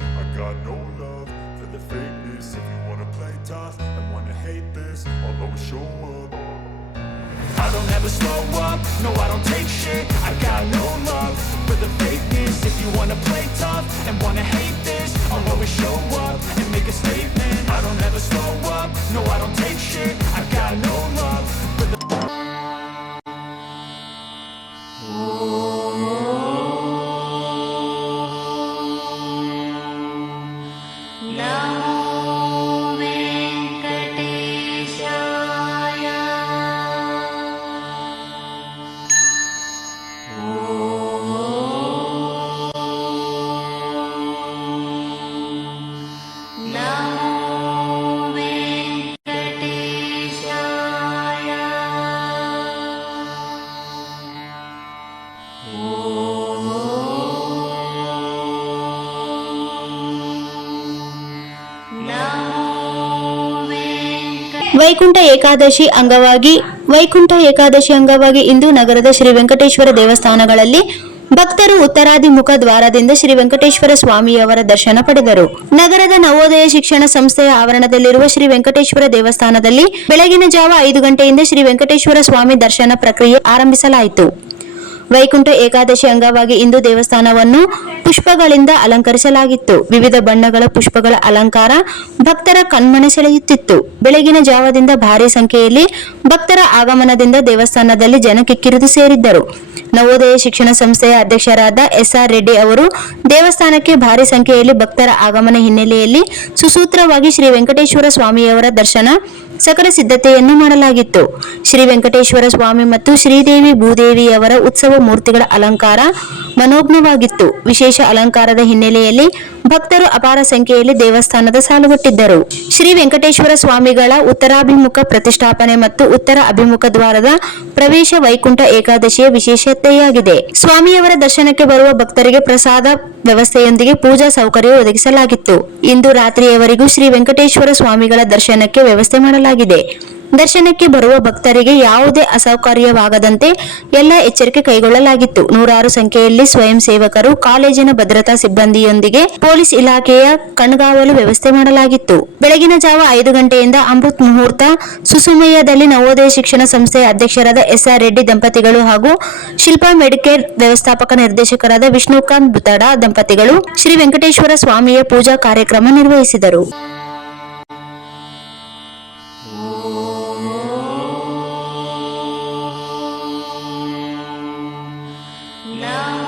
I got no love for the fakeness. If you wanna play tough and wanna hate this, I'll always show up. I don't ever slow up, no I don't take shit. I got no love for the fakeness. If you wanna play tough and wanna hate this, I'll always show up and make a statement. I don't ever slow up, no I don't take shit. I got no love for the Vaikuntha Ekadashi ಅಂಗವಾಗಿ ಇಂದು ನಗರದ ಶ್ರೀ ವೆಂಕಟೇಶ್ವರ ದೇವಸ್ಥಾನಗಳಲ್ಲಿ ಭಕ್ತರು ಉತ್ತರಾಭಿಮುಖ ದ್ವಾರದಿಂದ ಶ್ರೀ ವೆಂಕಟೇಶ್ವರ ಸ್ವಾಮಿಯವರ ದರ್ಶನ ಪಡೆದರು. ನಗರದ ನವೋದಯ ಶಿಕ್ಷಣ ಸಂಸ್ಥೆಯ ಆವರಣದಲ್ಲಿರುವ ಶ್ರೀ ವೆಂಕಟೇಶ್ವರ ದೇವಸ್ಥಾನದಲ್ಲಿ ಬೆಳಗಿನ ಜಾವ 5 ಗಂಟೆಯಿಂದ ಶ್ರೀ ವೆಂಕಟೇಶ್ವರ ಸ್ವಾಮಿ ದರ್ಶನ ಪ್ರಕ್ರಿಯೆ ಆರಂಭಿಸಲಾಯಿತು. ವೈಕುಂಠ ಏಕಾದಶಿ ಅಂಗವಾಗಿ ಇಂದು ದೇವಸ್ಥಾನವನ್ನು ಪುಷ್ಪಗಳಿಂದ ಅಲಂಕರಿಸಲಾಗಿತ್ತು. ವಿವಿಧ ಬಣ್ಣಗಳ ಪುಷ್ಪಗಳ ಅಲಂಕಾರ ಭಕ್ತರ ಕಣ್ಮನೆ ಸೆಳೆಯುತ್ತಿತ್ತು. ಬೆಳಗಿನ ಜಾವದಿಂದ ಭಾರಿ ಸಂಖ್ಯೆಯಲ್ಲಿ ಭಕ್ತರ ಆಗಮನದಿಂದ ದೇವಸ್ಥಾನದಲ್ಲಿ ಜನ ಕಿಕ್ಕಿರಿದು ಸೇರಿದ್ದರು. ನವೋದಯ ಶಿಕ್ಷಣ ಸಂಸ್ಥೆಯ ಅಧ್ಯಕ್ಷರಾದ SR ರೆಡ್ಡಿ ಅವರು ದೇವಸ್ಥಾನಕ್ಕೆ ಭಾರಿ ಸಂಖ್ಯೆಯಲ್ಲಿ ಭಕ್ತರ ಆಗಮನ ಹಿನ್ನೆಲೆಯಲ್ಲಿ ಸುಸೂತ್ರವಾಗಿ ಶ್ರೀ ವೆಂಕಟೇಶ್ವರ ಸ್ವಾಮಿಯವರ ದರ್ಶನ ಸಕಲ ಸಿದ್ಧತೆಯನ್ನು ಮಾಡಲಾಗಿತ್ತು. ಶ್ರೀ ವೆಂಕಟೇಶ್ವರ ಸ್ವಾಮಿ ಮತ್ತು ಶ್ರೀದೇವಿ ಭೂದೇವಿಯವರ ಉತ್ಸವ ಮೂರ್ತಿಗಳ ಅಲಂಕಾರ ಮನೋಜ್ಞವಾಗಿತ್ತು. ವಿಶೇಷ ಅಲಂಕಾರದ ಹಿನ್ನೆಲೆಯಲ್ಲಿ ಭಕ್ತರು ಅಪಾರ ಸಂಖ್ಯೆಯಲ್ಲಿ ದೇವಸ್ಥಾನದ ಸಾಲುಗಟ್ಟಿದ್ದರು. ಶ್ರೀ ವೆಂಕಟೇಶ್ವರ ಸ್ವಾಮಿಗಳ ಉತ್ತರಾಭಿಮುಖ ಪ್ರತಿಷ್ಠಾಪನೆ ಮತ್ತು ಉತ್ತರ ಅಭಿಮುಖ ದ್ವಾರದ ಪ್ರವೇಶ ವೈಕುಂಠ ಏಕಾದಶಿಯ ವಿಶೇಷತೆಯಾಗಿದೆ. ಸ್ವಾಮಿಯವರ ದರ್ಶನಕ್ಕೆ ಬರುವ ಭಕ್ತರಿಗೆ ಪ್ರಸಾದ ವ್ಯವಸ್ಥೆಯೊಂದಿಗೆ ಪೂಜಾ ಸೌಕರ್ಯ ಒದಗಿಸಲಾಗಿತ್ತು. ಇಂದು ರಾತ್ರಿಯವರೆಗೂ ಶ್ರೀ ವೆಂಕಟೇಶ್ವರ ಸ್ವಾಮಿಗಳ ದರ್ಶನಕ್ಕೆ ವ್ಯವಸ್ಥೆ ಮಾಡಲಾಗಿದೆ. ದರ್ಶನಕ್ಕೆ ಬರುವ ಭಕ್ತರಿಗೆ ಯಾವುದೇ ಅಸೌಕರ್ಯವಾಗದಂತೆ ಎಲ್ಲ ಎಚ್ಚರಿಕೆ ಕೈಗೊಳ್ಳಲಾಗಿತ್ತು. ನೂರಾರು ಸಂಖ್ಯೆಯಲ್ಲಿ ಸ್ವಯಂ ಸೇವಕರು, ಕಾಲೇಜಿನ ಭದ್ರತಾ ಸಿಬ್ಬಂದಿಯೊಂದಿಗೆ ಪೊಲೀಸ್ ಇಲಾಖೆಯ ಕಣ್ಗಾವಲು ವ್ಯವಸ್ಥೆ ಮಾಡಲಾಗಿತ್ತು. ಬೆಳಗಿನ ಜಾವ 5 ಗಂಟೆಯಿಂದ ಅಮೃತ್ ಮುಹೂರ್ತ ಸುಸುಮಯದಲ್ಲಿ ನವೋದಯ ಶಿಕ್ಷಣ ಸಂಸ್ಥೆಯ ಅಧ್ಯಕ್ಷರಾದ SR ರೆಡ್ಡಿ ದಂಪತಿಗಳು ಹಾಗೂ ಶಿಲ್ಪಾ ಮೆಡಿಕೇರ್ ವ್ಯವಸ್ಥಾಪಕ ನಿರ್ದೇಶಕರಾದ ವಿಷ್ಣುಕಾಂತ್ ಬುತಡ ದಂಪತಿಗಳು ಶ್ರೀ ವೆಂಕಟೇಶ್ವರ ಸ್ವಾಮಿಯ ಪೂಜಾ ಕಾರ್ಯಕ್ರಮ ನಿರ್ವಹಿಸಿದರು. No.